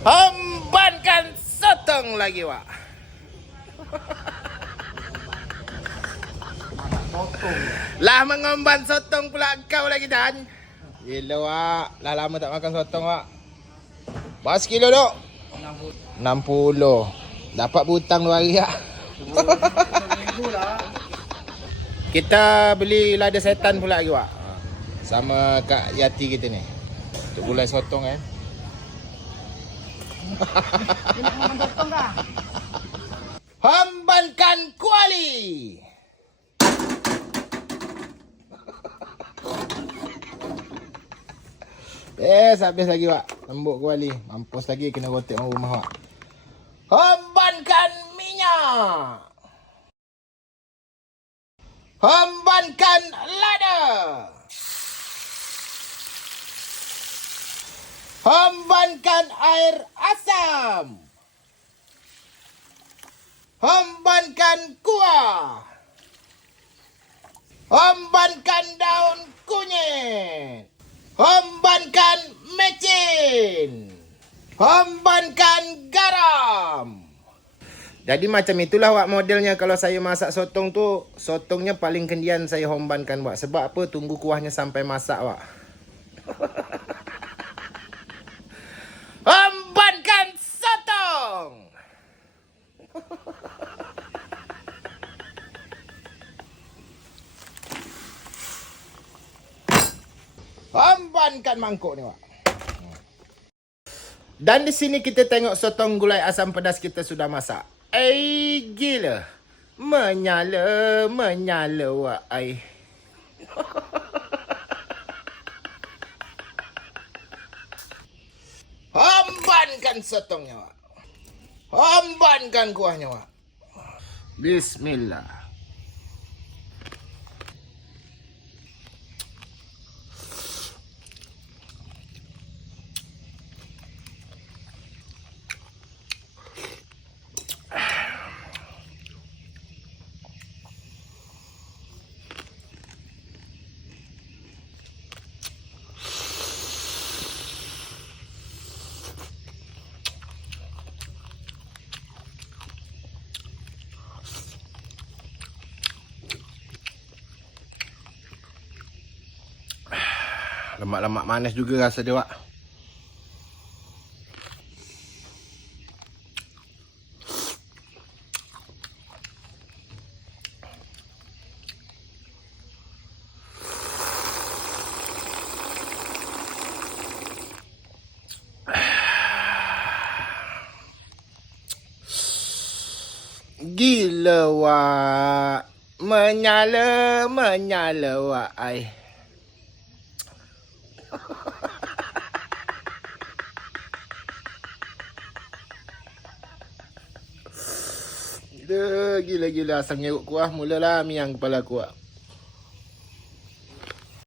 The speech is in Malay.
Hembankan sotong lagi, Wak. Lah mengemban sotong pula kau lagi, Dan. Gila, Wak. Lah lama tak makan sotong, Wak. Berapa sekilo, Dok? 60. Dapat berhutang 2 hari, Wak. Kita beli lada setan pula lagi, Wak. Sama Kak Yati kita ni. Untuk gulai sotong kan. Hembankan kuali. Habis lagi, Wak. Lembut kuali. Mampus lagi kena rotek rumah, Wak. Hembankan minyak. Hembankan lada. Hembankan air asam. Hembankan kuah. Hembankan daun kunyit. Hembankan mecin. Hembankan garam. Jadi macam itulah, Wak, modelnya kalau saya masak sotong tu. Sotongnya paling kendian saya hombankan, Wak. Sebab apa? Tunggu kuahnya sampai masak, Wak. Hembankan sotong. Hembankan mangkuk ni, Wak. Dan di sini kita tengok sotong gulai asam pedas kita sudah masak. Gila. Menyala, Wak. Hembankan sotongnya, Wak. Hembankan kuahnya, Wak. Bismillah. Lemak-lemak manis juga rasa dia, Wak. Gila, Wak. Menyala, Wak. Gila, asam nyeruk kuah. Mulalah miang kepala kuah.